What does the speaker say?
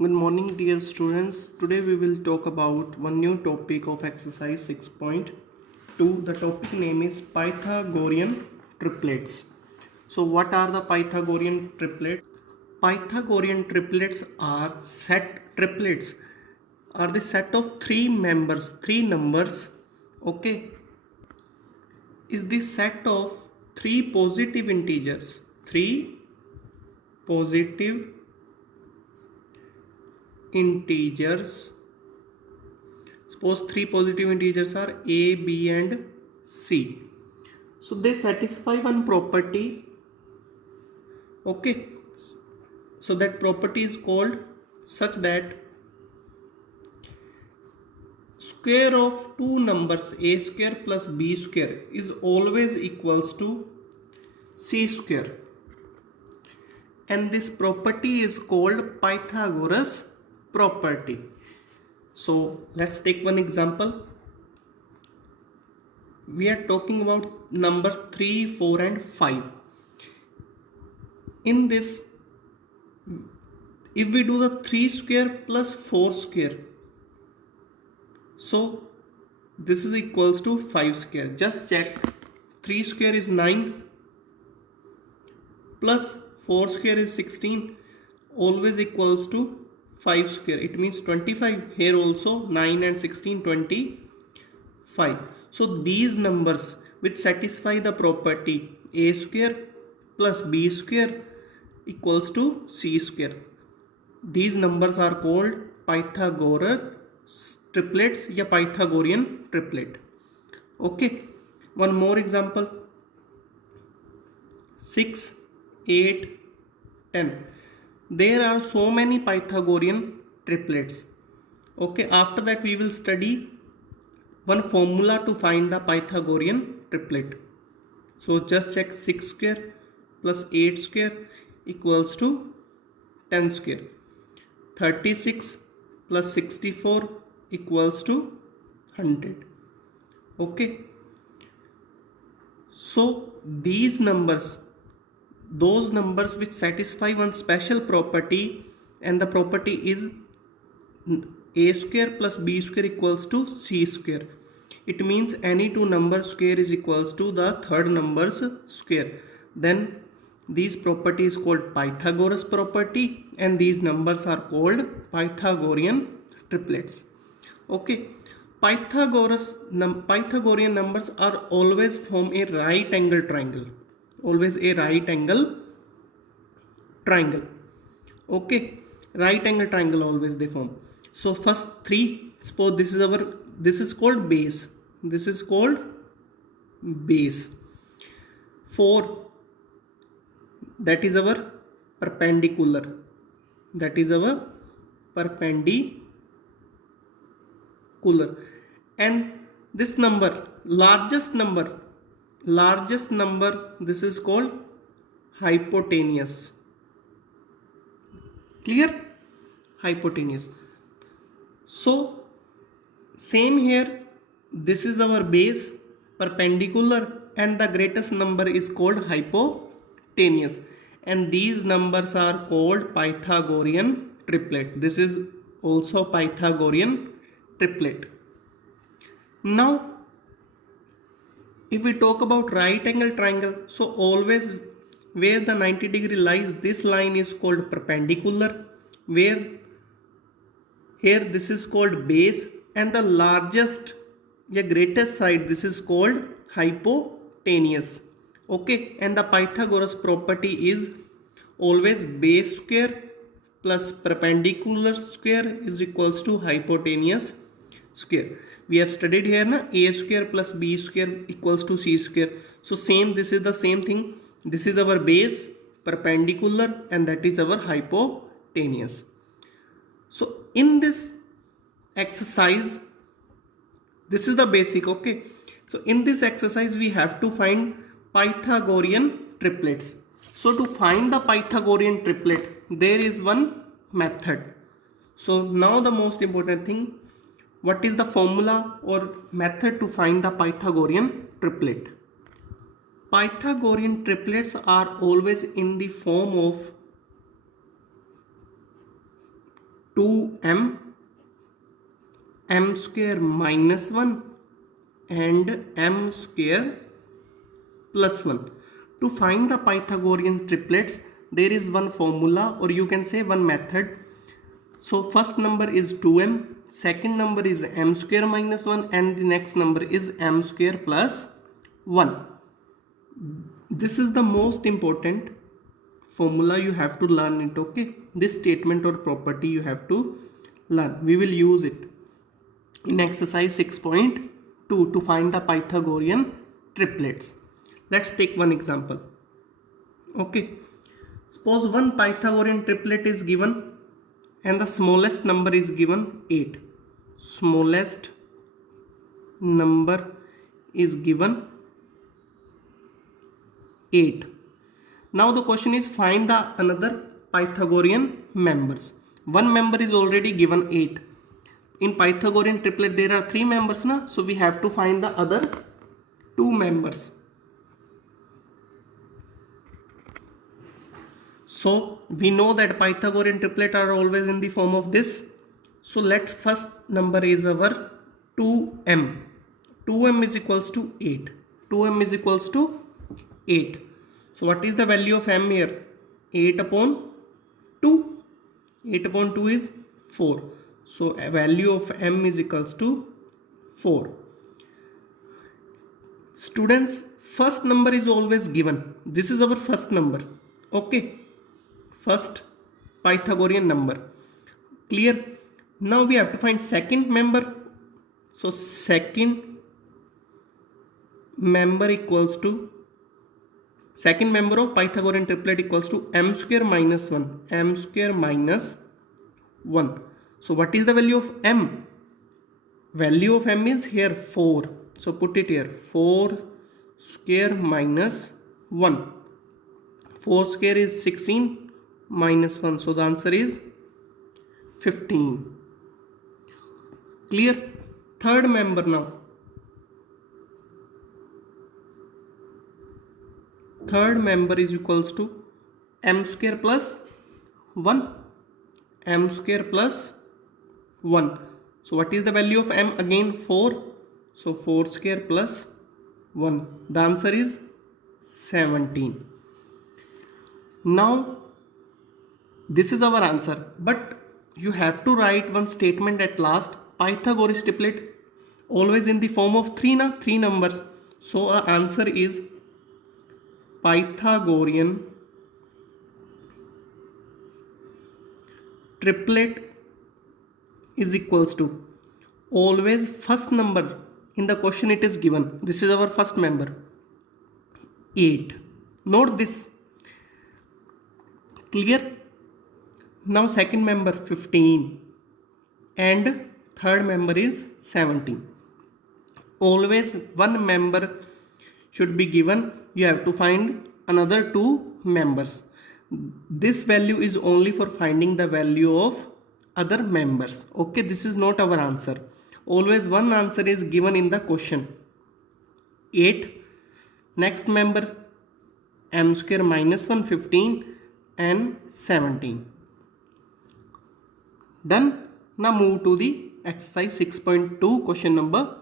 Good morning, dear students. Today we will talk about one new topic of exercise 6.2. The topic name is Pythagorean triplets. So what are the Pythagorean triplets? Pythagorean triplets are the set of three numbers, okay, is the set of three positive integers. Suppose three positive integers are a, b and c. So they satisfy one property, okay. So that property is called such that square of two numbers a square plus b square is always equals to c square, and this property is called Pythagoras property. So let's take one example. We are talking about numbers 3, 4 and 5. In this, if we do the 3 square plus 4 square, so this is equals to 5 square. Just check, 3 square is 9 plus 4 square is 16, always equals to 5 square. It means 25. Here also 9 and 16, 25. So these numbers which satisfy the property a square plus b square equals to c square, these numbers are called Pythagorean triplets या Pythagorean triplet. Okay, one more example. 6, 8, 10. There are so many Pythagorean triplets. Okay, after that we will study one formula to find the Pythagorean triplet. So just check, 6 square plus 8 square equals to 10 square. 36 plus 64 equals to 100. Okay. So these numbers, those numbers which satisfy one special property, and the property is a square plus b square equals to c square. It means any two number square is equals to the third number's square. Then these property is called Pythagoras property, and these numbers are called Pythagorean triplets. Okay, Pythagorean numbers are always form a right angle triangle. Always a right angle triangle. Okay, right angle triangle always they form. So first 3, suppose this is called base. This is called base. 4, that is our perpendicular. That is our perpendicular. And this number, largest number, this is called hypotenuse. Clear? Hypotenuse. So same here, this is our base, perpendicular, and the greatest number is called hypotenuse, and these numbers are called Pythagorean triplet. This is also Pythagorean triplet. Now if we talk about right angle triangle, so always where the 90 degree lies, this line is called perpendicular, where here this is called base, and the largest, the greatest side, this is called hypotenuse. Okay, and the Pythagoras property is always base square plus perpendicular square is equals to hypotenuse square. We have studied here na, a square plus b square equals to c square. So same, this is the same thing. This is our base, perpendicular, and that is our hypotenuse. So in this exercise, this is the basic. Okay, so in this exercise we have to find Pythagorean triplets. So to find the Pythagorean triplet, there is one method. So now the most important thing, what is the formula or method to find the Pythagorean triplet? Pythagorean triplets are always in the form of 2m, m square minus 1 and m square plus 1. To find the Pythagorean triplets, there is one formula, or you can say one method. So first number is 2m, second number is m square minus 1, and the next number is m square plus 1. This is the most important formula, you have to learn it. Okay, this statement or property you have to learn. We will use it in exercise 6.2 to find the Pythagorean triplets. Let's take one example. Okay, suppose one Pythagorean triplet is given and the smallest number is given 8. Smallest number is given 8. Now the question is find the another Pythagorean members. One member is already given 8. In Pythagorean triplet there are 3 members na, so we have to find the other 2 members. So we know that Pythagorean triplet are always in the form of this. So let first number is our 2m. 2m is equals to 8. 2m is equals to 8. So what is the value of m here? 8 upon 2. 8 upon 2 is 4. So a value of m is equals to 4. Students, first number is always given. This is our first number. Okay. First Pythagorean number. Clear? Now we have to find second member. So second member equals to, second member of Pythagorean triplet equals to m square minus 1. M square minus 1. So what is the value of m? Value of m is here 4. So put it here, 4 square minus 1. 4 square is 16 minus 1. So the answer is 15. Clear? Third member now. Third member is equals to m square plus 1. M square plus 1. So what is the value of m? Again 4. So 4 square plus 1. The answer is 17. Now this is our answer, but you have to write one statement at last. Pythagorean triplet always in the form of 3 numbers. So our answer is Pythagorean triplet is equals to, always first number in the question it is given. This is our first member, 8. Note this. Clear? Now second member 15 and third member is 17. Always one member should be given. You have to find another 2 members. This value is only for finding the value of other members. Okay, this is not our answer. Always one answer is given in the question. 8. Next member m square minus 1, 15 and 17. Done. Now move to the exercise 6.2 question number